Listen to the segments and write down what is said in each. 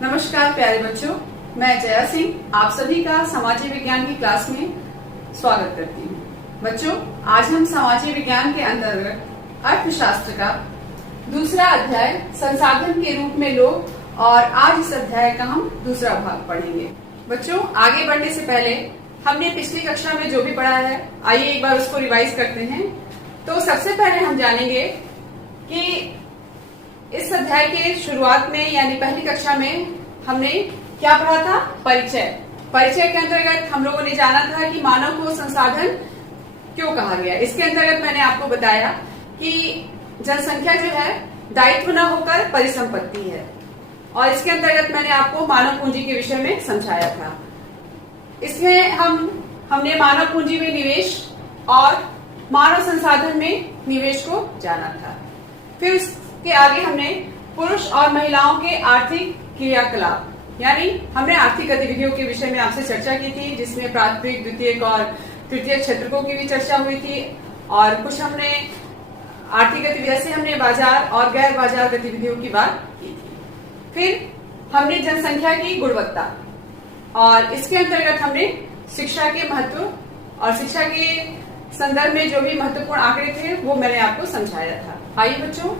नमस्कार प्यारे बच्चों, मैं जया सिंह आप सभी का सामाजिक विज्ञान की क्लास में स्वागत करती हूँ। बच्चों, आज हम सामाजिक विज्ञान के अंतर्गत अर्थशास्त्र का दूसरा अध्याय संसाधन के रूप में लोग और आज इस अध्याय का हम दूसरा भाग पढ़ेंगे। बच्चों, आगे बढ़ने से पहले हमने पिछली कक्षा में जो भी पढ़ा है, आइए एक बार उसको रिवाइज करते हैं। तो सबसे पहले हम जानेंगे कि इस अध्याय के शुरुआत में यानी पहली कक्षा में हमने क्या पढ़ा था? परिचय। परिचय के अंतर्गत हम लोगों ने जाना था कि मानव को संसाधन क्यों कहा गया। इसके अंतर्गत मैंने आपको बताया कि जनसंख्या जो है दायित्व न होकर परिसंपत्ति है, और इसके अंतर्गत मैंने आपको मानव पूंजी के विषय में समझाया था। इसमें हमने मानव पूंजी में निवेश और मानव संसाधन में निवेश को जाना था। फिर उसके आगे हमने पुरुष और महिलाओं के आर्थिक क्रियाकलाप यानी हमने आर्थिक गतिविधियों के विषय में आपसे चर्चा की थी, जिसमें प्राथमिक, द्वितीयक और तृतीयक क्षेत्रकों की भी चर्चा हुई थी, और कुछ हमने आर्थिक गतिविधियों से हमने बाजार और गैर बाजार गतिविधियों की बात की थी। फिर हमने जनसंख्या की गुणवत्ता और इसके अंतर्गत हमने शिक्षा के महत्व और शिक्षा के संदर्भ में जो भी महत्वपूर्ण आंकड़े थे वो मैंने आपको समझाया था। आइए बच्चों,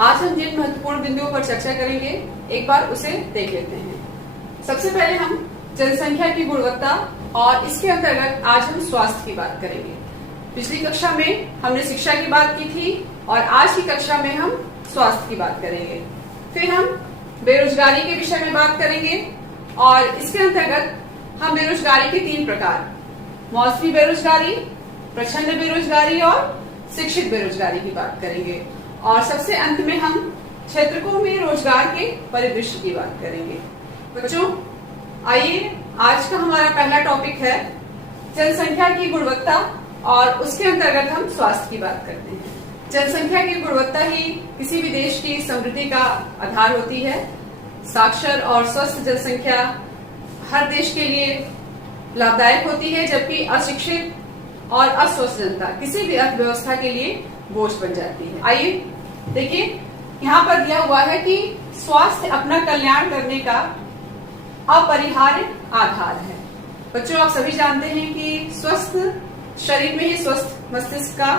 आज हम जिन महत्वपूर्ण बिंदुओं पर चर्चा करेंगे एक बार उसे देख लेते हैं। सबसे पहले हम जनसंख्या की गुणवत्ता और इसके अंतर्गत आज हम स्वास्थ्य की बात करेंगे। पिछली कक्षा में हमने शिक्षा की बात की थी और आज की कक्षा में हम स्वास्थ्य की बात करेंगे। फिर हम बेरोजगारी के विषय में बात करेंगे और इसके अंतर्गत हम बेरोजगारी के 3 प्रकार, मौसमी बेरोजगारी, प्रचंड बेरोजगारी और शिक्षित बेरोजगारी की बात करेंगे, और सबसे अंत में हम क्षेत्रकों में रोजगार के परिदृश्य की बात करेंगे। बच्चों, आइए आज का हमारा पहला टॉपिक है जनसंख्या की गुणवत्ता और उसके अंतर्गत हम स्वास्थ्य की बात करते हैं। जनसंख्या की गुणवत्ता ही किसी भी देश की समृद्धि का आधार होती है। साक्षर और स्वस्थ जनसंख्या हर देश के लिए लाभदायक होती है, जबकि अशिक्षित और अस्वस्थ जनता किसी भी अर्थव्यवस्था के लिए बोझ बन जाती है। आइए देखिए, यहाँ पर दिया हुआ है कि स्वास्थ्य अपना कल्याण करने का अपरिहार्य आधार है। बच्चों, आप सभी जानते हैं कि स्वस्थ शरीर में ही स्वस्थ मस्तिष्क का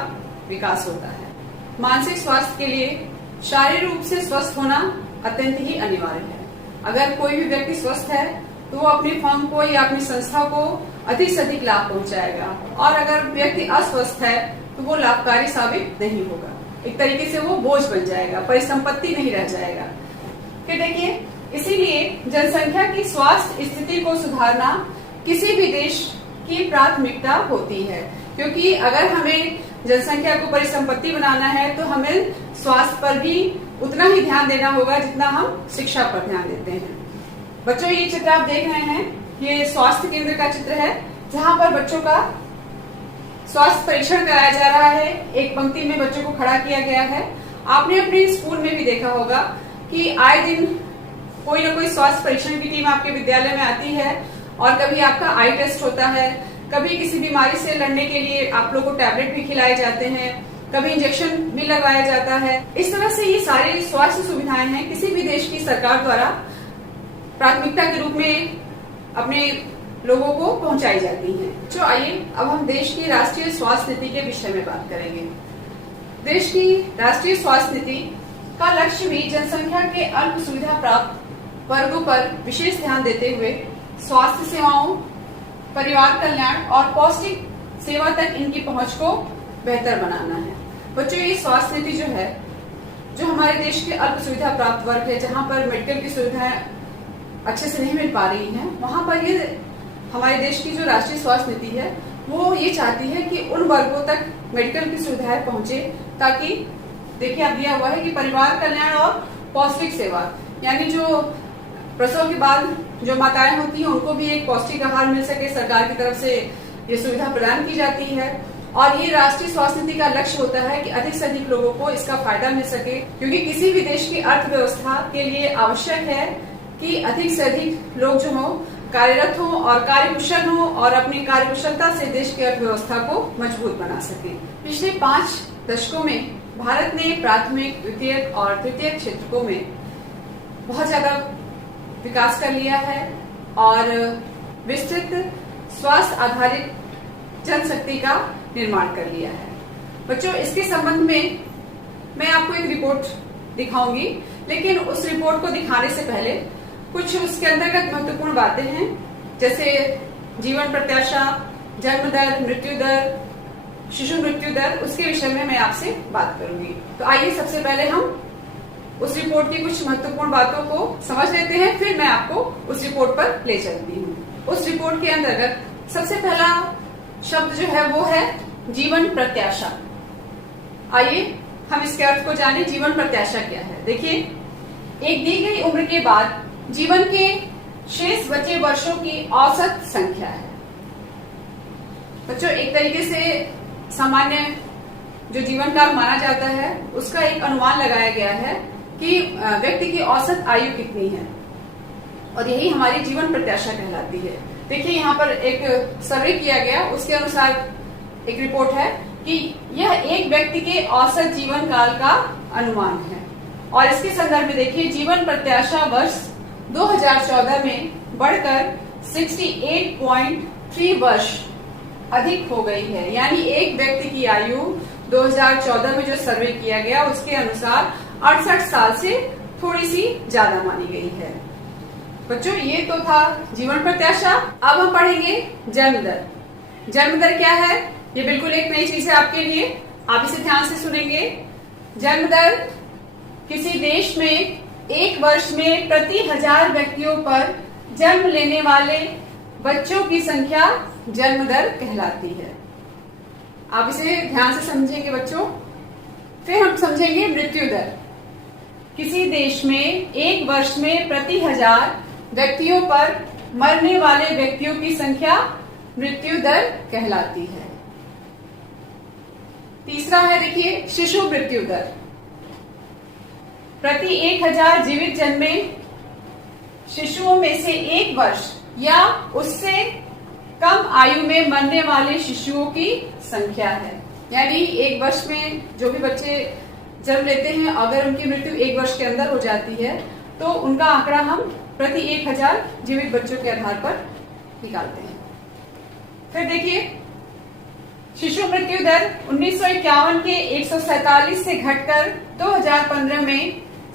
विकास होता है। मानसिक स्वास्थ्य के लिए शारीरिक रूप से स्वस्थ होना अत्यंत ही अनिवार्य है। अगर कोई भी व्यक्ति स्वस्थ है तो वो अपनी फर्म को या अपनी संस्था को अधिक से अधिक लाभ पहुंचाएगा, और अगर व्यक्ति अस्वस्थ है तो वो लाभकारी साबित नहीं होगा। एक तरीके से वो बोझ बन जाएगा, परिसंपत्ति नहीं रह जाएगा। फिर देखिए, इसीलिए जनसंख्या की स्वास्थ्य स्थिति को सुधारना किसी भी देश की प्राथमिकता होती है, क्योंकि अगर हमें जनसंख्या को परिसंपत्ति बनाना है तो हमें स्वास्थ्य पर भी उतना ही ध्यान देना होगा जितना हम शिक्षा पर ध्यान देते हैं। बच्चों, ये चित्र आप देख रहे हैं, ये स्वास्थ्य केंद्र का चित्र है, जहाँ पर बच्चों का स्वास्थ्य परीक्षण कराया जा रहा है। एक पंक्ति में बच्चों को खड़ा किया गया है। आपने अपने स्कूल में भी देखा होगा कि आए दिन कोई ना कोई स्वास्थ्य परीक्षण की टीम आपके विद्यालय में आती है, और कभी आपका आई टेस्ट होता है, कभी किसी बीमारी से लड़ने के लिए आप लोगों को टैबलेट भी खिलाए जाते हैं, कभी इंजेक्शन भी लगाया जाता है। इस तरह से ये सारी स्वास्थ्य सुविधाएं हैं किसी भी देश की सरकार द्वारा प्राथमिकता के रूप में अपने लोगों को पहुंचाई जाती हैं। तो आइए अब हम देश की राष्ट्रीय स्वास्थ्य नीति के विषय में बात करेंगे। देश की राष्ट्रीय स्वास्थ्य नीति का लक्ष्य भी जनसंख्या के अल्प सुविधा प्राप्त वर्गों पर विशेष ध्यान देते हुए स्वास्थ्य सेवाओं, परिवार कल्याण और पौष्टिक सेवा तक इनकी पहुंच को बेहतर बनाना है। बच्चों, ये स्वास्थ्य नीति जो है, जो हमारे देश के अल्प सुविधा प्राप्त वर्ग है, जहाँ पर मेडिकल की सुविधाएं अच्छे से नहीं मिल पा रही हैं, वहां पर ये हमारे देश की जो राष्ट्रीय स्वास्थ्य नीति है वो ये चाहती है कि उन वर्गों तक मेडिकल की सुविधाएं पहुंचे, ताकि देखिए आप दिया हुआ है कि परिवार कल्याण और पौष्टिक सेवा, यानी जो प्रसव के बाद जो माताएं होती हैं उनको भी एक पौष्टिक आहार मिल सके, सरकार की तरफ से ये सुविधा प्रदान की जाती है। और ये राष्ट्रीय स्वास्थ्य नीति का लक्ष्य होता है कि अधिक से अधिक लोगों को इसका फायदा मिल सके, क्योंकि किसी भी देश की अर्थव्यवस्था के लिए आवश्यक है कि अधिक से अधिक लोग जो हो कार्यरत हो और कार्यकुशल हो और अपनी कार्यकुशलता से देश की अर्थव्यवस्था को मजबूत बना सके। पिछले 5 दशकों में भारत ने प्राथमिक, द्वितीयक और तृतीयक क्षेत्रों में बहुत ज्यादा विकास कर लिया है और विस्तृत स्वास्थ्य आधारित जनशक्ति का निर्माण कर लिया है। बच्चों, इसके संबंध में मैं आपको एक रिपोर्ट दिखाऊंगी, लेकिन उस रिपोर्ट को दिखाने से पहले कुछ उसके अंतर्गत महत्वपूर्ण बातें हैं, जैसे जीवन प्रत्याशा, जन्म दर, मृत्यु दर, शिशु मृत्यु दर, उसके विषय में मैं आपसे बात करूंगी। तो आइए सबसे पहले हम उस रिपोर्ट की कुछ महत्वपूर्ण बातों को समझ लेते हैं, फिर मैं आपको उस रिपोर्ट पर ले चलती हूँ। उस रिपोर्ट के अंतर्गत सबसे पहला शब्द जो है वो है जीवन प्रत्याशा। आइए हम इसके अर्थ को जाने। जीवन प्रत्याशा क्या है? देखिए, एक दी गई उम्र के बाद जीवन के शेष बचे वर्षों की औसत संख्या है। बच्चों, एक तरीके से सामान्य जो जीवन काल माना जाता है उसका एक अनुमान लगाया गया है कि व्यक्ति की औसत आयु कितनी है, और यही हमारी जीवन प्रत्याशा कहलाती है। देखिए, यहाँ पर एक सर्वे किया गया, उसके अनुसार एक रिपोर्ट है कि यह एक व्यक्ति के औसत जीवन काल का अनुमान है। और इसके संदर्भ में देखिए, जीवन प्रत्याशा वर्ष 2014 में बढ़कर 68.3 वर्ष अधिक हो गई है। यानी एक व्यक्ति की आयु 2014 में जो सर्वे किया गया उसके अनुसार 68 साल से थोड़ी सी ज्यादा मानी गई है। बच्चों, ये तो था जीवन प्रत्याशा। अब हम पढ़ेंगे जन्म दर। जन्म दर क्या है? ये बिल्कुल एक नई चीज है आपके लिए, आप इसे ध्यान से सुनेंगे। जन्म दर किसी देश में एक वर्ष में प्रति 1000 व्यक्तियों पर जन्म लेने वाले बच्चों की संख्या जन्म दर कहलाती है। आप इसे ध्यान से समझेंगे बच्चों। फिर हम समझेंगे मृत्यु दर। किसी देश में एक वर्ष में प्रति 1000 व्यक्तियों पर मरने वाले व्यक्तियों की संख्या मृत्यु दर कहलाती है। तीसरा है, देखिए, शिशु मृत्यु दर। प्रति 1000 जीवित जन्मे शिशुओं में से एक वर्ष या उससे कम आयु में मरने वाले शिशुओं की संख्या है। यानी एक वर्ष में जो भी बच्चे जन्म लेते हैं, अगर उनकी मृत्यु एक वर्ष के अंदर हो जाती है तो उनका आंकड़ा हम प्रति 1000 जीवित बच्चों के आधार पर निकालते हैं। फिर देखिए, शिशु मृत्यु दर 1951 के 147 से घटकर 2015 में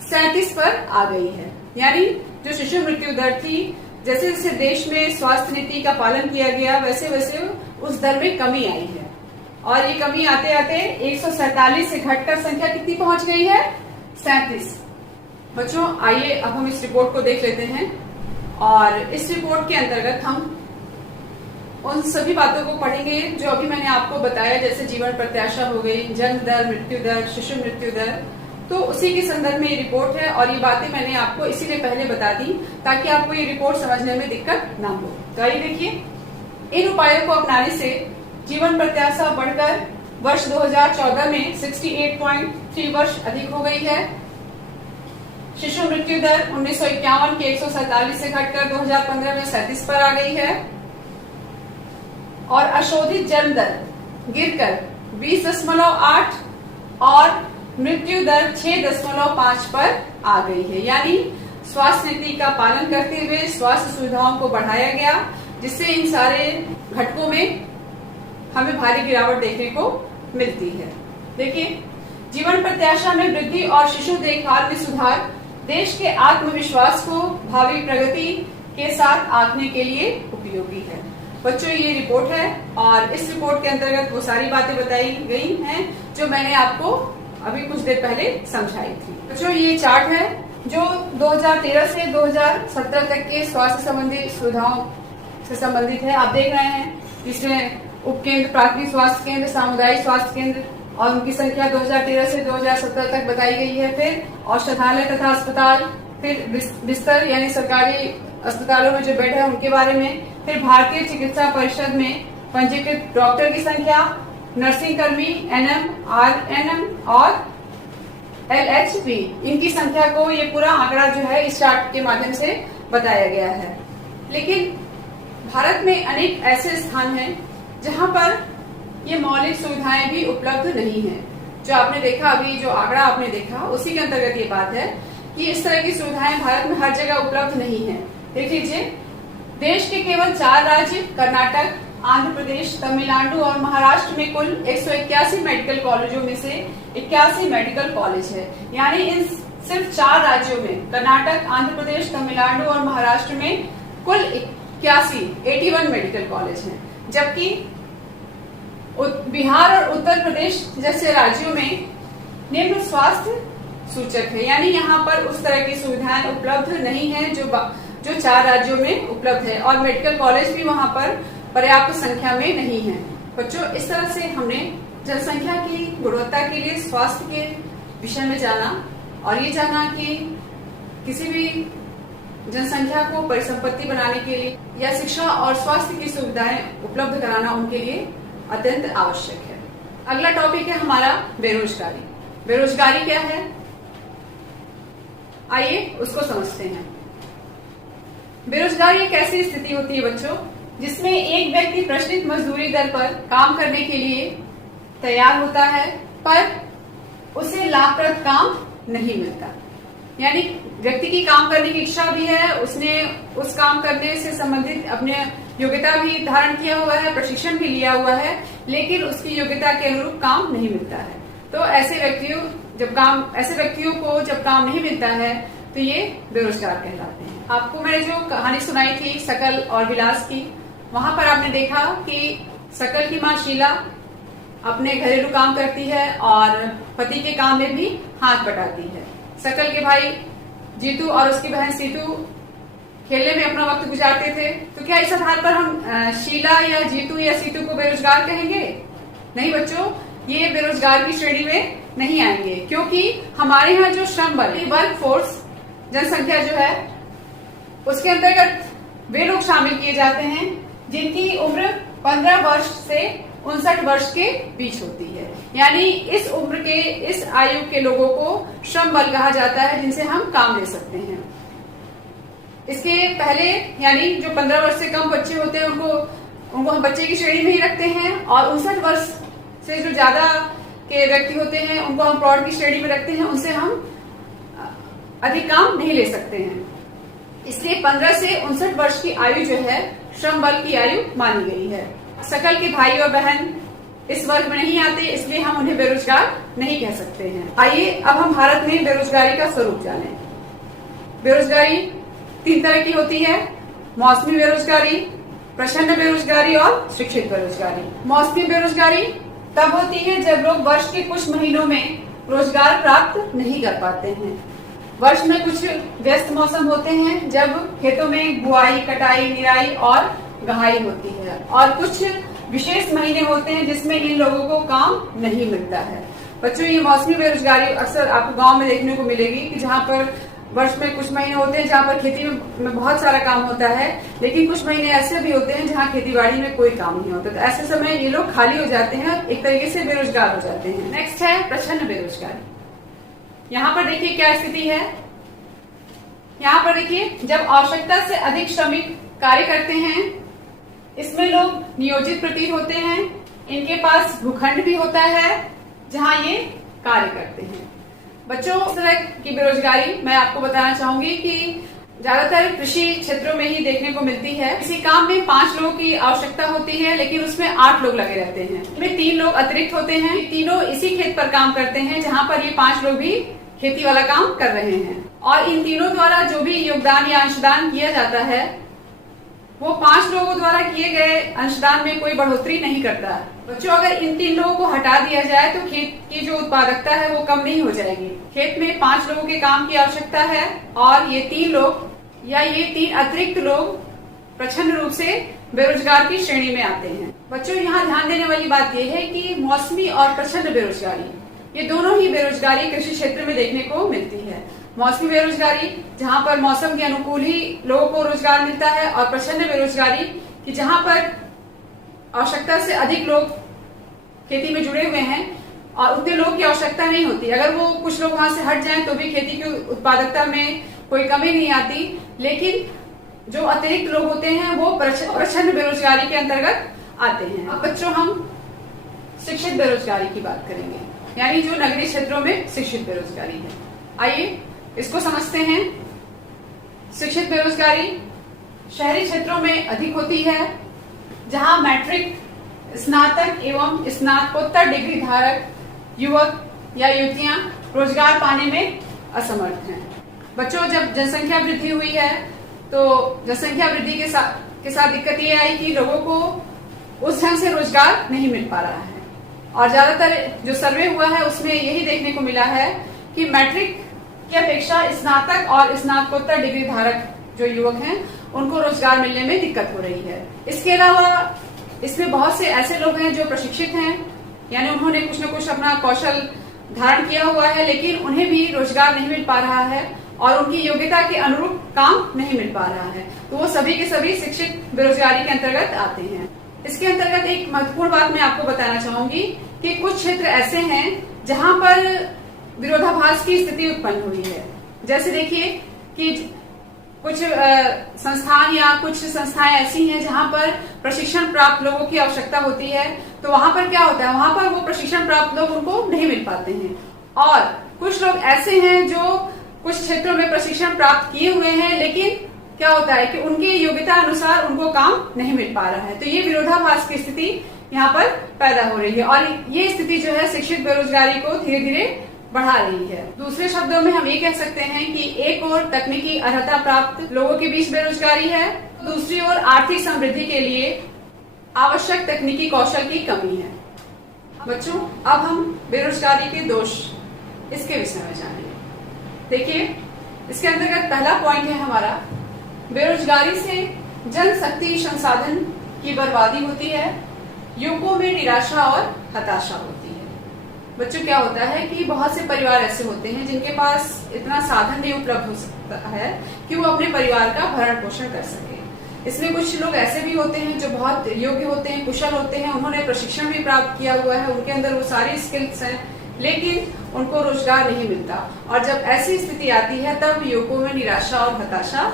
37 पर आ गई है। यानी जो शिशु मृत्यु दर थी, जैसे जैसे देश में स्वास्थ्य नीति का पालन किया गया वैसे वैसे उस दर में कमी आई है, और ये कमी आते आते 147 से घटकर संख्या कितनी पहुंच गई है? 37। बच्चों, आइए अब हम इस रिपोर्ट को देख लेते हैं, और इस रिपोर्ट के अंतर्गत हम उन सभी बातों को पढ़ेंगे जो अभी मैंने आपको बताया, जैसे जीवन प्रत्याशा हो गई, जन्म दर, मृत्यु दर, शिशु मृत्यु दर। तो उसी के संदर्भ में ये रिपोर्ट है, और ये बातें मैंने आपको इसीलिए पहले बता दी ताकि आपको ये रिपोर्ट समझने में दिक्कत ना हो। तो आइए देखिए, इन उपायों को अपनाने से जीवन प्रत्याशा बढ़कर वर्ष 2014 में 68.3 वर्ष अधिक हो गई है। शिशु मृत्यु दर 1951 के 147 से घटकर 2015 में 37 पर आ गई है, और अशोधित जन्म दर गिरकर 20.8 और मृत्यु दर 6.5 पर आ गई है। यानी स्वास्थ्य नीति का पालन करते हुए स्वास्थ्य सुविधाओं को बढ़ाया गया, जिससे इन सारे घटकों में हमें भारी गिरावट देखने को मिलती है। देखिए, जीवन प्रत्याशा में वृद्धि और शिशु देखभाल में सुधार देश के आत्मविश्वास को भावी प्रगति के साथ आंकने के लिए उपयोगी है। बच्चों, ये रिपोर्ट है, और इस रिपोर्ट के अंतर्गत वो सारी बातें बताई गई हैं जो मैंने आपको अभी कुछ देर पहले समझाई थी। बच्चों, ये चार्ट है जो 2013 से 2017 तक के स्वास्थ्य संबंधी सुविधाओं से संबंधित है। आप देख रहे हैं, इसमें उपकेंद्र, प्राथमिक स्वास्थ्य केंद्र, सामुदायिक स्वास्थ्य केंद्र और उनकी संख्या 2013 से 2017 तक बताई गई है। फिर औषधालय तथा अस्पताल, फिर बिस्तर यानी सरकारी अस्पतालों में जो बेड है उनके बारे में, फिर भारतीय चिकित्सा परिषद में पंजीकृत डॉक्टर की संख्या, नर्सिंग कर्मी, एनएम, आरएनएम और एलएचबी, इनकी संख्या को ये पूरा आंकड़ा जो है इस चार्ट के माध्यम से बताया गया है। लेकिन भारत में अनेक ऐसे स्थान हैं जहां पर ये मौलिक सुविधाएं भी उपलब्ध नहीं है। जो आपने देखा, अभी जो आंकड़ा आपने देखा, उसी के अंतर्गत ये बात है कि इस तरह की सुविधाएं भारत में हर जगह उपलब्ध नहीं है। देख लीजिए, देश के केवल 4 राज्य कर्नाटक, आंध्र प्रदेश, तमिलनाडु और महाराष्ट्र में कुल 181 मेडिकल कॉलेजों में से 81 मेडिकल कॉलेज है। यानी इन सिर्फ 4 राज्यों में कर्नाटक, आंध्र प्रदेश, तमिलनाडु और महाराष्ट्र में कुल 81 मेडिकल कॉलेज हैं, जबकि बिहार और उत्तर प्रदेश जैसे राज्यों में निम्न स्वास्थ्य सूचक है। यानी यहाँ पर उस तरह की सुविधाएं उपलब्ध नहीं है जो 4 राज्यों में उपलब्ध है, और मेडिकल कॉलेज भी वहाँ पर पर्याप्त संख्या में नहीं है। बच्चों, इस तरह से हमने जनसंख्या की गुणवत्ता के लिए स्वास्थ्य के विषय में जाना, और ये जाना कि किसी भी जनसंख्या को परिसंपत्ति बनाने के लिए या शिक्षा और स्वास्थ्य की सुविधाएं उपलब्ध कराना उनके लिए अत्यंत आवश्यक है। अगला टॉपिक है हमारा बेरोजगारी। बेरोजगारी क्या है, आइए उसको समझते हैं। बेरोजगारी एक ऐसी स्थिति होती है बच्चों, जिसमें एक व्यक्ति प्रचलित मजदूरी दर पर काम करने के लिए तैयार होता है, पर उसे लाभप्रद काम नहीं मिलता। यानी व्यक्ति की काम करने की इच्छा भी है, उसने उस काम करने से संबंधित अपने योग्यता भी धारण किया हुआ है, प्रशिक्षण भी लिया हुआ है, लेकिन उसकी योग्यता के अनुरूप काम नहीं मिलता है। तो ऐसे व्यक्तियों को जब काम नहीं मिलता है तो ये बेरोजगार कहलाते हैं। आपको मैंने जो कहानी सुनाई थी सकल और विलास की, वहां पर आपने देखा कि सकल की माँ शीला अपने घरेलू काम करती है और पति के काम में भी हाथ बटाती है। सकल के भाई जीतू और उसकी बहन सीतू खेलने में अपना वक्त गुजारते थे। तो क्या इस आधार पर हम शीला या जीतू या सीतू को बेरोजगार कहेंगे? नहीं बच्चों, ये बेरोजगार की श्रेणी में नहीं आएंगे, क्योंकि हमारे यहाँ जो श्रम बल, वर्क फोर्स जनसंख्या जो है, उसके अंतर्गत वे लोग शामिल किए जाते हैं जिनकी उम्र 15 वर्ष से 59 वर्ष के बीच होती है। यानी इस उम्र के, इस आयु के लोगों को श्रम बल कहा जाता है, जिनसे हम काम ले सकते हैं। इसके पहले यानी जो 15 वर्ष से कम बच्चे होते हैं उनको हम बच्चे की श्रेणी में ही रखते हैं, और 59 वर्ष से जो ज्यादा के व्यक्ति होते हैं उनको हम प्रौढ़ की श्रेणी में रखते हैं। उनसे हम अधिक काम नहीं ले सकते हैं। इसलिए 15 से 59 वर्ष की आयु जो है श्रम बल की आयु मानी गई है। सकल के भाई और बहन इस वर्ग में नहीं आते, इसलिए हम उन्हें बेरोजगार नहीं कह सकते हैं। आइए अब हम भारत में बेरोजगारी का स्वरूप जानें। बेरोजगारी 3 तरह की होती है: मौसमी बेरोजगारी, प्रच्छन्न बेरोजगारी और शिक्षित बेरोजगारी। मौसमी बेरोजगारी तब होती है जब लोग वर्ष के कुछ महीनों में रोजगार प्राप्त नहीं कर पाते हैं। वर्ष में कुछ व्यस्त मौसम होते हैं जब खेतों में बुआई, कटाई, निराई और गहाई होती है, और कुछ विशेष महीने होते हैं जिसमें इन लोगों को काम नहीं मिलता है। बच्चों, ये मौसमी बेरोजगारी अक्सर आपको गांव में देखने को मिलेगी कि जहाँ पर वर्ष में कुछ महीने होते हैं जहाँ पर खेती में बहुत सारा काम होता है, लेकिन कुछ महीने ऐसे भी होते हैं जहाँ खेतीबाड़ी में कोई काम नहीं होता। तो ऐसे समय ये लोग खाली हो जाते हैं, एक तरीके से बेरोजगार हो जाते हैं। नेक्स्ट है प्रच्छन्न बेरोजगारी। यहाँ पर देखिए क्या स्थिति है। यहाँ पर देखिए, जब आवश्यकता से अधिक श्रमिक कार्य करते हैं, इसमें लोग नियोजित प्रतीत होते हैं, इनके पास भूखंड भी होता है जहाँ ये कार्य करते हैं। बच्चों, इस तरह की बेरोजगारी मैं आपको बताना चाहूंगी कि ज्यादातर कृषि क्षेत्रों में ही देखने को मिलती है। किसी काम में 5 लोगों की आवश्यकता होती है, लेकिन उसमें 8 लोग लगे रहते हैं। इसमें 3 लोग अतिरिक्त होते हैं, तीनों इसी खेत पर काम करते हैं जहाँ पर ये 5 लोग भी खेती वाला काम कर रहे हैं, और इन तीनों द्वारा जो भी योगदान या अंशदान किया जाता है वो 5 लोगों द्वारा किए गए अंशदान में कोई बढ़ोतरी नहीं करता। बच्चों, अगर इन 3 लोगों को हटा दिया जाए तो खेत की जो उत्पादकता है वो कम नहीं हो जाएगी। खेत में 5 लोगों के काम की आवश्यकता है, और ये 3 लोग या ये 3 अतिरिक्त लोग प्रच्छन्न रूप से बेरोजगार की श्रेणी में आते हैं। बच्चों, यहाँ ध्यान देने वाली बात यह है कि मौसमी और प्रच्छन्न बेरोजगारी, ये दोनों ही बेरोजगारी कृषि क्षेत्र में देखने को मिलती है। मौसमी बेरोजगारी जहाँ पर मौसम के अनुकूल ही लोगों को रोजगार मिलता है, और प्रच्छन्न बेरोजगारी कि जहाँ पर आवश्यकता से अधिक लोग खेती में जुड़े हुए हैं और उतने लोग की आवश्यकता नहीं होती। अगर वो कुछ लोग वहां से हट जाएं तो भी खेती की उत्पादकता में कोई कमी नहीं आती, लेकिन जो अतिरिक्त लोग होते हैं वो प्रच्छन्न बेरोजगारी के अंतर्गत आते हैं। अब बच्चों, हम शिक्षित बेरोजगारी की बात करेंगे, यानी जो नगरीय क्षेत्रों में शिक्षित बेरोजगारी है। आइए इसको समझते हैं। शिक्षित बेरोजगारी शहरी क्षेत्रों में अधिक होती है, जहां मैट्रिक, स्नातक एवं स्नातकोत्तर डिग्री धारक युवक या युवतियां रोजगार पाने में असमर्थ हैं। बच्चों, जब जनसंख्या वृद्धि हुई है तो जनसंख्या वृद्धि के साथ दिक्कत ये आई कि लोगों को उस ढंग से रोजगार नहीं मिल पा रहा है। और ज्यादातर जो सर्वे हुआ है उसमें यही देखने को मिला है कि मैट्रिक की अपेक्षा स्नातक और स्नातकोत्तर डिग्री धारक जो युवक हैं उनको रोजगार मिलने में दिक्कत हो रही है। इसके अलावा इसमें बहुत से ऐसे लोग हैं जो प्रशिक्षित हैं, यानी उन्होंने कुछ न कुछ अपना कौशल धारण किया हुआ है, लेकिन उन्हें भी रोजगार नहीं मिल पा रहा है और उनकी योग्यता के अनुरूप काम नहीं मिल पा रहा है। तो वो सभी के सभी शिक्षित बेरोजगारी के अंतर्गत आते हैं। इसके अंतर्गत एक महत्वपूर्ण बात मैं आपको बताना चाहूंगी कि कुछ क्षेत्र ऐसे हैं जहां पर विरोधाभास की स्थिति उत्पन्न हुई है। जैसे देखिए कि कुछ संस्थान या कुछ संस्थाएं ऐसी हैं जहां पर प्रशिक्षण प्राप्त लोगों की आवश्यकता होती है, तो वहां पर क्या होता है, वहां पर वो प्रशिक्षण प्राप्त लोग उनको नहीं मिल पाते हैं। और कुछ लोग ऐसे हैं जो कुछ क्षेत्रों में प्रशिक्षण प्राप्त किए हुए हैं, लेकिन क्या होता है कि उनकी योग्यता अनुसार उनको काम नहीं मिल पा रहा है। तो ये विरोधाभास की स्थिति यहाँ पर पैदा हो रही है और ये स्थिति जो है शिक्षित बेरोजगारी को धीरे धीरे बढ़ा रही है। दूसरे शब्दों में हम ये कह सकते हैं कि एक ओर तकनीकी अर्हता प्राप्त लोगों के बीच बेरोजगारी है, दूसरी ओर आर्थिक समृद्धि के लिए आवश्यक तकनीकी कौशल की कमी है। बच्चों, अब हम बेरोजगारी के दोष इसके विषय में जानेंगे। देखिए, इसके अंतर्गत पहला पॉइंट है हमारा, बेरोजगारी से जनशक्ति संसाधन की बर्बादी होती है, युवकों में निराशा और हताशा होती है। बच्चों, क्या होता है कि बहुत से परिवार ऐसे होते हैं जिनके पास इतना साधन नहीं उपलब्ध हो सकता है कि वो अपने परिवार का भरण पोषण कर सके। इसमें कुछ लोग ऐसे भी होते हैं जो बहुत योग्य होते हैं, कुशल होते हैं, उन्होंने प्रशिक्षण भी प्राप्त किया हुआ है, उनके अंदर वो सारी स्किल्स हैं, लेकिन उनको रोजगार नहीं मिलता। और जब ऐसी स्थिति आती है तब युवकों में निराशा और हताशा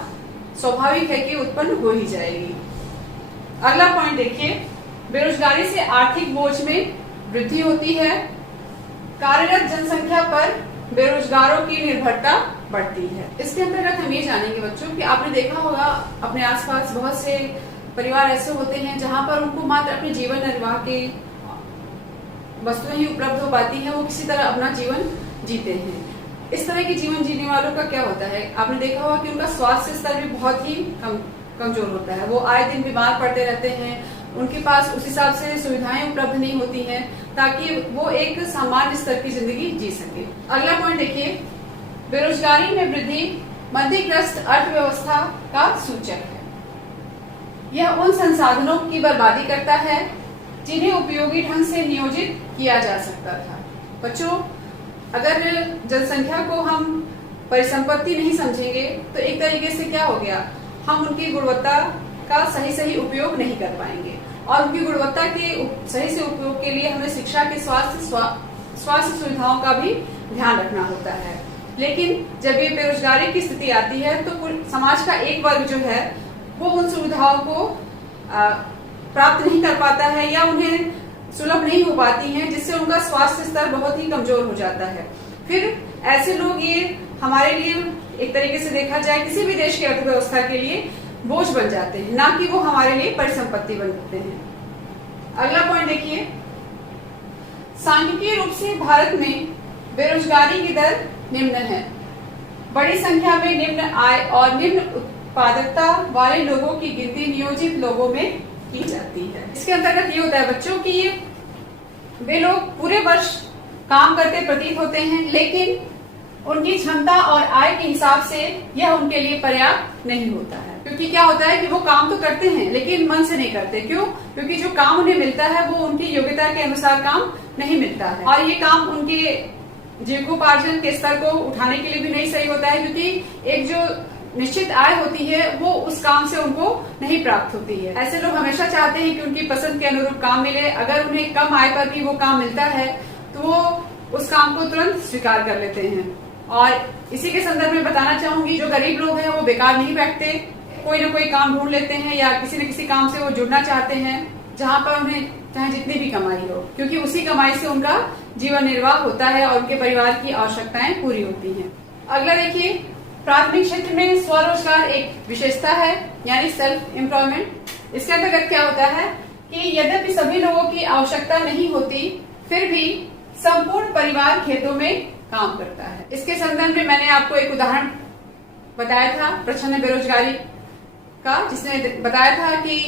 स्वाभाविक है कि उत्पन्न हो ही जाएगी। अगला पॉइंट देखिए, बेरोजगारी से आर्थिक बोझ में वृद्धि होती है, कार्यरत जनसंख्या पर बेरोजगारों की निर्भरता बढ़ती है। इसके अंतर्गत हम ये जानेंगे बच्चों कि आपने देखा होगा अपने आसपास बहुत से परिवार ऐसे होते हैं जहां पर उनको मात्र अपने जीवन निर्वाह के वस्तुएं ही उपलब्ध हो पाती हैं, वो किसी तरह अपना जीवन जीते हैं। इस तरह के जीवन जीने वालों का क्या होता है, आपने देखा होगा कि उनका स्वास्थ्य स्तर भी बहुत ही कमजोर होता है। वो आए दिन बीमार पड़ते रहते हैं, उनके पास उस हिसाब से सुविधाएं उपलब्ध नहीं होती हैं ताकि वो एक सामान्य स्तर की जिंदगी जी सके। अगला पॉइंट देखिए, बेरोजगारी में वृद्धि मंदीग्रस्त अर्थव्यवस्था का सूचक है। यह उन संसाधनों की बर्बादी करता है जिन्हें उपयोगी ढंग से नियोजित किया जा सकता था। बच्चों, अगर जनसंख्या को हम परिसंपत्ति नहीं समझेंगे तो एक तरीके से क्या हो गया, हम उनकी गुणवत्ता का सही उपयोग नहीं कर पाएंगे। और उनकी गुणवत्ता के सही से उपयोग के लिए हमें शिक्षा के स्वास्थ्य सुविधाओं का भी ध्यान रखना होता है। लेकिन जब ये बेरोजगारी की स्थिति आती है तो समाज का एक वर्ग जो है वो उन सुविधाओं को प्राप्त नहीं कर पाता है या उन्हें सुलभ नहीं हो पाती हैं, जिससे उनका स्वास्थ्य स्तर बहुत ही कमजोर हो जाता है। फिर ऐसे लोग ये हमारे लिए एक तरीके से देखा जाए किसी भी देश की अर्थव्यवस्था के लिए बोझ बन जाते हैं, ना कि वो हमारे लिए परिसंपत्ति बनते हैं। अगला पॉइंट देखिए, सांख्यिकीय रूप से भारत में बेरोजगारी की दर निम्न है। बड़ी संख्या में निम्न आय और निम्न उत्पादकता वाले लोगों की गिनती नियोजित लोगों में की जाती है। इसके अंतर्गत ये होता है बच्चों कि ये वे लोग पूरे वर्ष काम करते प्रतीत होते हैं, लेकिन उनकी क्षमता और आय के हिसाब से यह उनके लिए पर्याप्त नहीं होता है। क्योंकि क्या होता है कि वो काम तो करते हैं लेकिन मन से नहीं करते। क्यों? क्योंकि जो काम उन्हें मिलता है वो उनकी योग्यता के अनुसार काम नहीं मिलता है और ये काम उनके जीविकोपार्जन के स्तर को उठाने के लिए भी नहीं सही होता है, क्योंकि एक जो निश्चित आय होती है वो उस काम से उनको नहीं प्राप्त होती है। ऐसे लोग हमेशा चाहते हैं कि उनकी पसंद के अनुरूप काम मिले। अगर उन्हें कम आय पर भी वो काम मिलता है तो वो उस काम को तुरंत स्वीकार कर लेते हैं। और इसी के संदर्भ में बताना चाहूंगी, जो गरीब लोग हैं वो बेकार नहीं बैठते, कोई ना कोई काम ढूंढ लेते हैं या किसी न किसी काम से वो जुड़ना चाहते हैं जहां पर उन्हें चाहे जितनी भी कमाई हो, क्योंकि उसी कमाई से उनका जीवन निर्वाह होता है और उनके परिवार की आवश्यकताएं पूरी होती हैं। अगला देखिए, प्राथमिक क्षेत्र में स्वरोजगार एक विशेषता है, यानी सेल्फ एम्प्लॉयमेंट। इसके अंतर्गत क्या होता है कि यद्यपि सभी लोगों की आवश्यकता नहीं होती, फिर भी संपूर्ण परिवार खेतों में काम करता है। इसके संदर्भ में मैंने आपको एक उदाहरण बताया था प्रच्छन्न बेरोजगारी का, जिसमें बताया था कि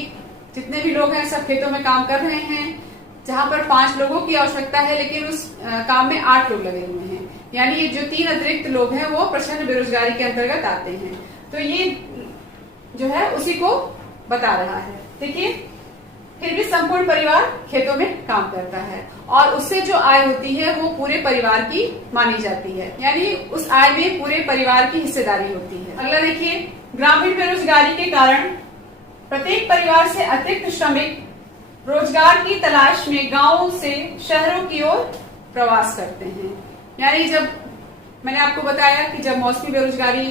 जितने भी लोग हैं सब खेतों में काम कर रहे हैं, जहां पर 5 लोगों की आवश्यकता है लेकिन उस काम में 8 लोग लगे हुए हैं, यानी ये जो 3 अतिरिक्त लोग हैं वो प्रच्छन्न बेरोजगारी के अंतर्गत आते हैं। तो ये जो है उसी को बता रहा है। देखिए, फिर भी संपूर्ण परिवार खेतों में काम करता है और उससे जो आय होती है वो पूरे परिवार की मानी जाती है, यानी उस आय में पूरे परिवार की हिस्सेदारी होती है। अगला देखिए, ग्रामीण बेरोजगारी के कारण प्रत्येक परिवार से अतिरिक्त श्रमिक रोजगार की तलाश में गांवों से शहरों की ओर प्रवास करते हैं। यानी जब मैंने आपको बताया कि जब मौसमी बेरोजगारी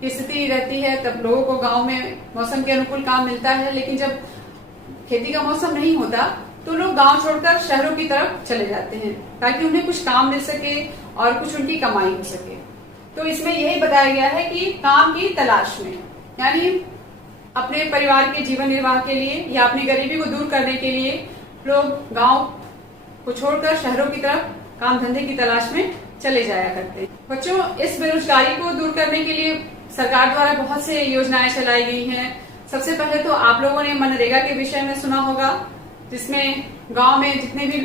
की स्थिति रहती है तब लोगों को गांव में मौसम के अनुकूल काम मिलता है, लेकिन जब खेती का मौसम नहीं होता तो लोग गांव छोड़कर शहरों की तरफ चले जाते हैं ताकि उन्हें कुछ काम मिल सके और कुछ उनकी कमाई हो सके। तो इसमें यही बताया गया है कि काम की तलाश में, यानी अपने परिवार के जीवन निर्वाह के लिए या अपनी गरीबी को दूर करने के लिए लोग गांव को छोड़कर शहरों की तरफ काम धंधे की तलाश में चले जाया करते हैं। बच्चों, इस बेरोजगारी को दूर करने के लिए सरकार द्वारा बहुत से योजनाएं चलाई गई हैं। सबसे पहले तो आप लोगों ने मनरेगा के विषय में सुना होगा, जिसमें गांव में जितने भी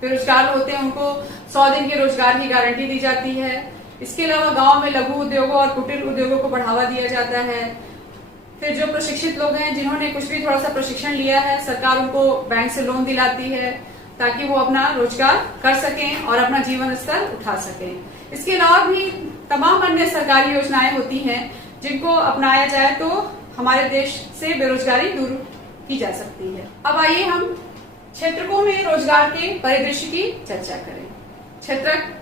बेरोजगार होते हैं उनको 100 दिन के रोजगार की गारंटी दी जाती है। इसके अलावा गांव में लघु उद्योगों और कुटीर उद्योगों को बढ़ावा दिया जाता है। फिर जो प्रशिक्षित लोग हैं जिन्होंने कुछ भी थोड़ा सा प्रशिक्षण लिया है, सरकार उनको बैंक से लोन दिलाती है ताकि वो अपना रोजगार कर सकें और अपना जीवन स्तर उठा सकें। इसके अलावा भी तमाम अन्य सरकारी योजनाएं होती हैं जिनको अपनाया जाए तो हमारे देश से बेरोजगारी दूर की जा सकती है। अब आइए हम क्षेत्रकों में रोजगार के परिदृश्य की चर्चा करें। क्षेत्रक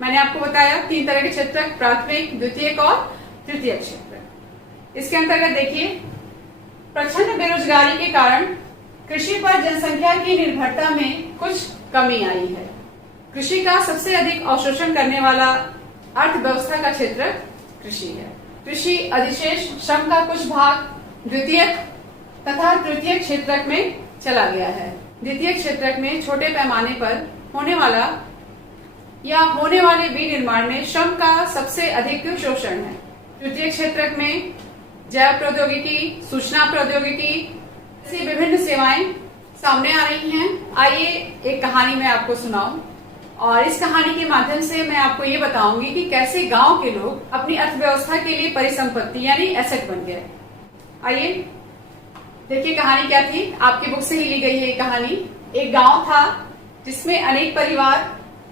मैंने आपको बताया 3 तरह के क्षेत्रक, प्राथमिक, द्वितीयक और तृतीयक क्षेत्रक। इसके अंतर्गत देखिए, प्रच्छन्न बेरोजगारी के कारण कृषि पर जनसंख्या की निर्भरता में कुछ कमी आई है। कृषि का सबसे अधिक अवशोषण करने वाला अर्थव्यवस्था का क्षेत्र कृषि है। कृषि अधिशेष श्रम का कुछ भाग द्वितीयक तथा तृतीयक क्षेत्रक में चला गया है। द्वितीयक क्षेत्रक में छोटे पैमाने पर होने वाला या होने वाले विनिर्माण में श्रम का सबसे अधिक शोषण है। तृतीयक क्षेत्रक में जैव प्रौद्योगिकी, सूचना प्रौद्योगिकी ऐसी विभिन्न सेवाएं सामने आ रही हैं। आइए एक कहानी मैं आपको सुनाऊं और इस कहानी के माध्यम से मैं आपको ये बताऊंगी कि कैसे गांव के लोग अपनी अर्थव्यवस्था के लिए परिसंपत्ति यानी एसेट बन गए। आइए देखिए कहानी क्या थी। आपकी बुक से ही ली गई है ये कहानी। एक गांव था जिसमें अनेक परिवार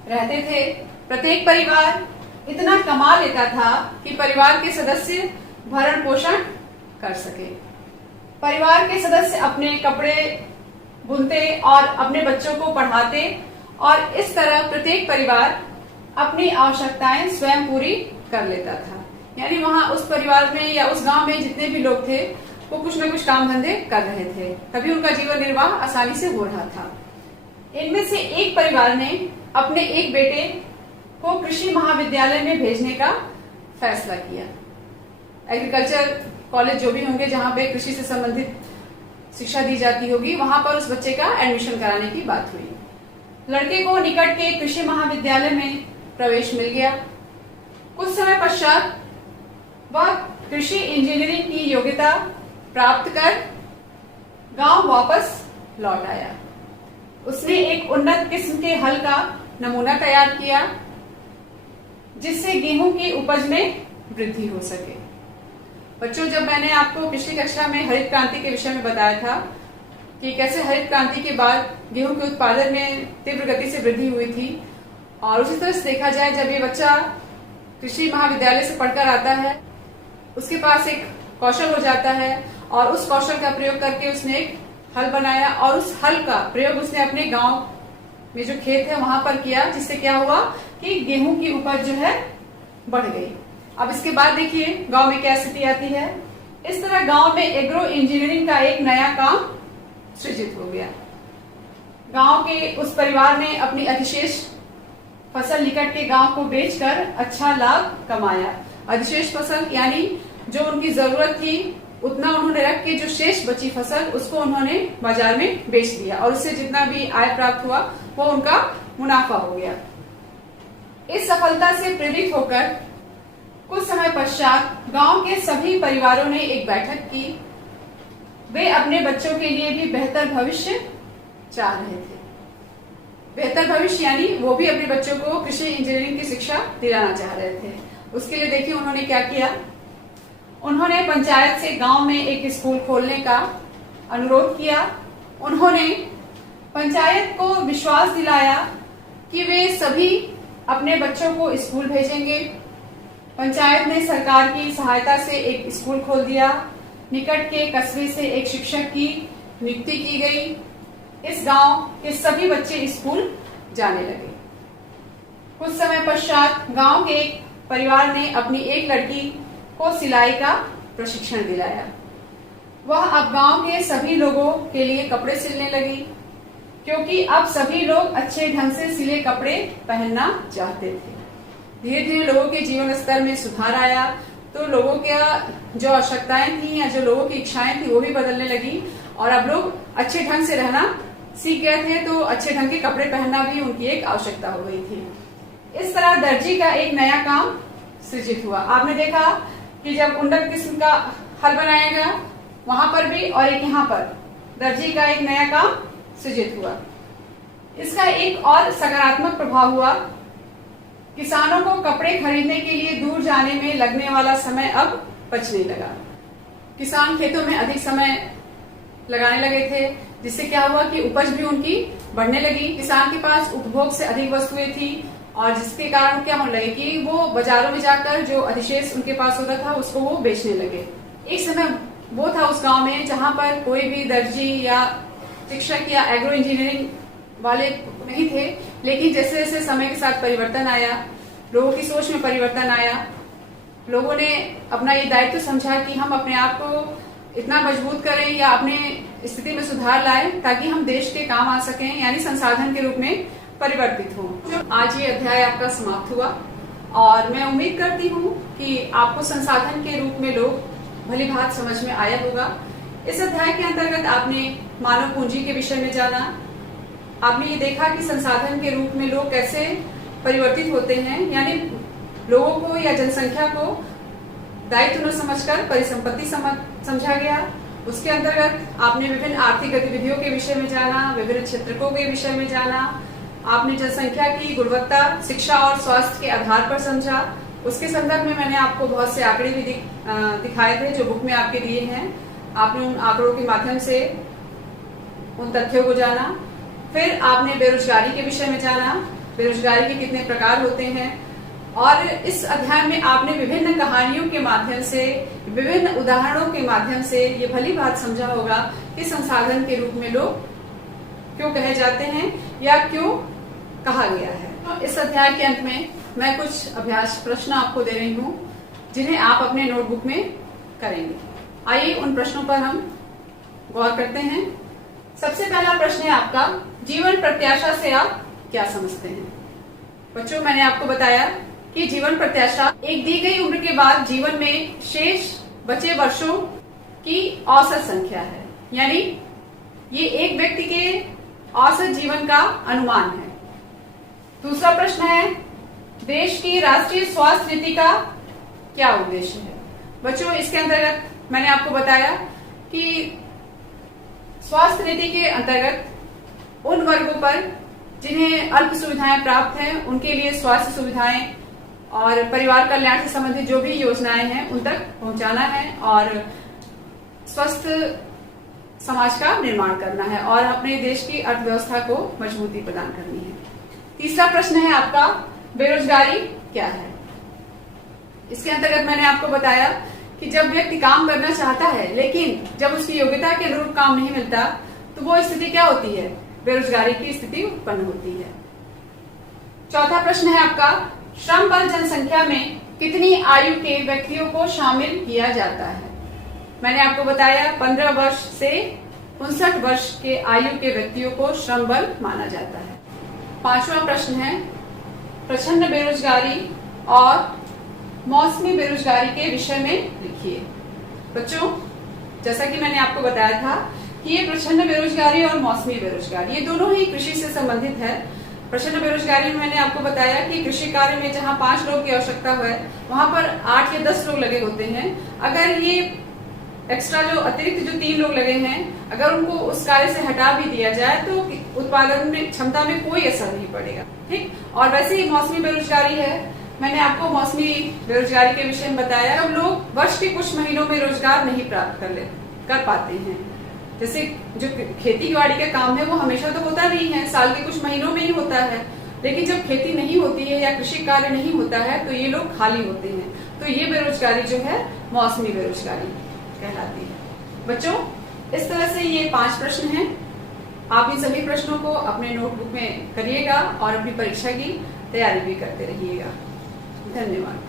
रहते थे। प्रत्येक परिवार इतना कमा लेता था कि परिवार के सदस्य भरण पोषण कर सके। परिवार के सदस्य अपने कपड़े बुनते और अपने बच्चों को पढ़ाते और इस तरह प्रत्येक परिवार अपनी आवश्यकताएं स्वयं पूरी कर लेता था। यानी वहां उस परिवार में या उस गांव में जितने भी लोग थे वो कुछ न कुछ काम धंधे कर रहे थे, तभी उनका जीवन निर्वाह आसानी से हो रहा था। इनमें से एक परिवार ने अपने एक बेटे को कृषि महाविद्यालय में भेजने का फैसला किया। एग्रीकल्चर कॉलेज जो भी होंगे जहां पे कृषि से संबंधित शिक्षा दी जाती होगी, वहां पर उस बच्चे का एडमिशन कराने की बात हुई। लड़के को निकट के कृषि महाविद्यालय में प्रवेश मिल गया। कुछ समय पश्चात वह कृषि इंजीनियरिंग की योग्यता प्राप्त कर गांव वापस लौट आया। उसने एक उन्नत किस्म के हल का नमूना तैयार किया जिससे गेहूं की उपज में वृद्धि हो सके। बच्चों, जब मैंने आपको पिछली कक्षा में हरित क्रांति के विषय में बताया था कि कैसे हरित क्रांति के बाद गेहूं के उत्पादन में तीव्र गति से वृद्धि हुई थी, और उसी तरह से देखा जाए जब ये बच्चा कृषि महाविद्यालय से पढ़कर आता है उसके पास एक कौशल हो जाता है और उस कौशल का प्रयोग करके उसने एक हल बनाया और उस हल का प्रयोग उसने अपने गांव में जो खेत है वहां पर किया, जिससे क्या हुआ कि गेहूं की उपज जो है बढ़ गई। अब इसके बाद देखिए गांव में क्या स्थिति आती है। इस तरह गांव में एग्रो इंजीनियरिंग का एक नया काम सृजित हो गया। गांव के उस परिवार ने अपनी अधिशेष फसल निकट के गांव को बेचकर अच्छा लाभ कमाया। अधिशेष फसल यानी जो उनकी जरूरत थी उतना उन्होंने रख के जो शेष बची फसल उसको उन्होंने बाजार में बेच दिया और उससे जितना भी आय प्राप्त हुआ वो उनका मुनाफा हो गया। इस सफलता से प्रेरित होकर कुछ समय पश्चात गांव के सभी परिवारों ने एक बैठक की। वे अपने बच्चों के लिए भी बेहतर भविष्य चाह रहे थे। बेहतर भविष्य यानी वो भी अपने बच्चों को कृषि इंजीनियरिंग की शिक्षा दिलाना चाह रहे थे। उसके लिए देखिए उन्होंने क्या किया। उन्होंने पंचायत से गांव में एक स्कूल खोलने का अनुरोध किया। उन्होंने पंचायत को विश्वास दिलाया कि वे सभी अपने बच्चों को स्कूल भेजेंगे। पंचायत ने सरकार की सहायता से एक स्कूल खोल दिया। निकट के कस्बे से एक शिक्षक की नियुक्ति की गई। इस गांव के सभी बच्चे स्कूल जाने लगे। कुछ समय पश्चात गांव के एक परिवार ने अपनी एक लड़की को सिलाई का प्रशिक्षण दिलाया। वह अब गांव के सभी लोगों के लिए कपड़े सिलने लगी, क्योंकि अब सभी लोग अच्छे ढंग से सिले कपड़े पहनना चाहते थे। धीरे धीरे लोगों के जीवन स्तर में सुधार आया, तो लोगों के जो आवश्यकताएं थी या जो लोगों की इच्छाएं थी वो भी बदलने लगी और अब लोग अच्छे ढंग से रहना सीख गए थे, तो अच्छे ढंग के कपड़े पहनना भी उनकी एक आवश्यकता हो गई थी। इस तरह दर्जी का एक नया काम सृजित हुआ। आपने देखा कि जब उन्नत किस्म का हल बनाया गया वहां पर भी और एक यहाँ पर दर्जी का एक नया काम सृजित हुआ। इसका एक और सकारात्मक प्रभाव हुआ। किसानों को कपड़े खरीदने के लिए दूर जाने में लगने वाला समय अब बचने लगा। किसान खेतों में अधिक समय लगाने लगे थे, जिससे क्या हुआ कि उपज भी उनकी बढ़ने लगी। किसान के पास उपभोग से अधिक वस्तुएं थी और जिसके कारण क्या होने लगे कि वो बाजारों में जाकर जो अधिशेष उनके पास होता था उसको वो बेचने लगे। एक समय वो था उस गांव में जहां पर कोई भी दर्जी या शिक्षक या एग्रो इंजीनियरिंग वाले नहीं थे, लेकिन जैसे जैसे समय के साथ परिवर्तन आया, लोगों की सोच में परिवर्तन आया, लोगों ने अपना ये दायित्व समझा कि हम अपने आप को इतना मजबूत करें या अपने स्थिति में सुधार लाएं ताकि हम देश के काम आ सकें, यानी संसाधन के रूप में परिवर्तित हो। आज ये अध्याय आपका समाप्त हुआ और मैं उम्मीद करती हूँ कि आपको संसाधन के रूप में लोग भली भांति समझ में आया होगा। इस अध्याय के अंतर्गत आपने मानव पूंजी के विषय में जाना। आपने ये देखा कि संसाधन के रूप में लोग कैसे परिवर्तित होते हैं, यानी लोगों को या जनसंख्या को दायित्व न समझकर परिसंपत्ति समझा गया। उसके अंतर्गत आपने विभिन्न आर्थिक गतिविधियों के विषय में जाना, विभिन्न क्षेत्रकों के विषय में जाना। आपने जनसंख्या की गुणवत्ता शिक्षा और स्वास्थ्य के आधार पर समझा। उसके संदर्भ में मैंने आपको बहुत से आंकड़े भी दिखाए थे जो बुक में आपके दिए हैं। आपने उन आंकड़ों के माध्यम से उन तथ्यों को जाना। फिर आपने बेरोजगारी के विषय में जाना, बेरोजगारी के कितने प्रकार होते हैं। और इस अध्याय में आपने विभिन्न कहानियों के माध्यम से, विभिन्न उदाहरणों के माध्यम से ये भली बात समझा होगा कि संसाधन के रूप में लोग क्यों कहे जाते हैं या क्यों कहा गया है। तो इस अध्याय के अंत में मैं कुछ अभ्यास प्रश्न आपको दे रही हूँ जिन्हें आप अपने नोटबुक में करेंगे। आइए उन प्रश्नों पर हम गौर करते हैं। सबसे पहला प्रश्न है आपका, जीवन प्रत्याशा से आप क्या समझते हैं? बच्चों, मैंने आपको बताया कि जीवन प्रत्याशा एक दी गई उम्र के बाद जीवन में शेष बचे वर्षों की औसत संख्या है, यानी ये एक व्यक्ति के औसत जीवन का अनुमान है। दूसरा प्रश्न है, देश की राष्ट्रीय स्वास्थ्य नीति का क्या उद्देश्य है? बच्चों, इसके अंतर्गत मैंने आपको बताया कि स्वास्थ्य नीति के अंतर्गत उन वर्गों पर जिन्हें अल्प सुविधाएं प्राप्त हैं उनके लिए स्वास्थ्य सुविधाएं और परिवार कल्याण से संबंधित जो भी योजनाएं हैं उन तक पहुंचाना है और स्वस्थ समाज का निर्माण करना है और अपने देश की अर्थव्यवस्था को मजबूती प्रदान करनी है। तीसरा प्रश्न है आपका, बेरोजगारी क्या है? इसके अंतर्गत मैंने आपको बताया कि जब व्यक्ति काम करना चाहता है लेकिन जब उसकी योग्यता के अनुरूप काम नहीं मिलता तो वो स्थिति क्या होती है? बेरोजगारी की स्थिति उत्पन्न होती है। चौथा प्रश्न है आपका, श्रम बल जनसंख्या में कितनी आयु के व्यक्तियों को शामिल किया जाता है? मैंने आपको बताया 15 वर्ष से 59 वर्ष के आयु के व्यक्तियों को श्रम बल माना जाता है। पांचवा प्रश्न है, प्रचंड बेरोजगारी और मौसमी बेरोजगारी के विषय में लिखिए। बच्चों, जैसा कि मैंने आपको बताया था कि ये प्रचंड बेरोजगारी और मौसमी बेरोजगारी ये दोनों ही कृषि से संबंधित है। प्रचंड बेरोजगारी में मैंने आपको बताया कि कृषि कार्य में जहां 5 लोग की आवश्यकता है वहां पर 8 या 10 लोग लगे होते हैं। अगर ये एक्स्ट्रा जो अतिरिक्त जो 3 लोग लगे हैं, अगर उनको उस कार्य से हटा भी दिया जाए तो उत्पादन में क्षमता में कोई असर नहीं पड़ेगा। ठीक, और वैसे ही मौसमी बेरोजगारी है। मैंने आपको मौसमी बेरोजगारी के विषय में बताया। अब लोग वर्ष के कुछ महीनों में रोजगार नहीं प्राप्त कर पाते हैं। जैसे जो खेती बाड़ी का काम है वो हमेशा तो होता नहीं है, साल के कुछ महीनों में ही होता है। लेकिन जब खेती नहीं होती है या कृषि कार्य नहीं होता है तो ये लोग खाली होते हैं। तो ये बेरोजगारी जो है मौसमी बेरोजगारी कहलाती है। बच्चों, इस तरह से ये 5 प्रश्न हैं। आप इन सभी प्रश्नों को अपने नोटबुक में करिएगा और अपनी परीक्षा की तैयारी भी करते रहिएगा। धन्यवाद।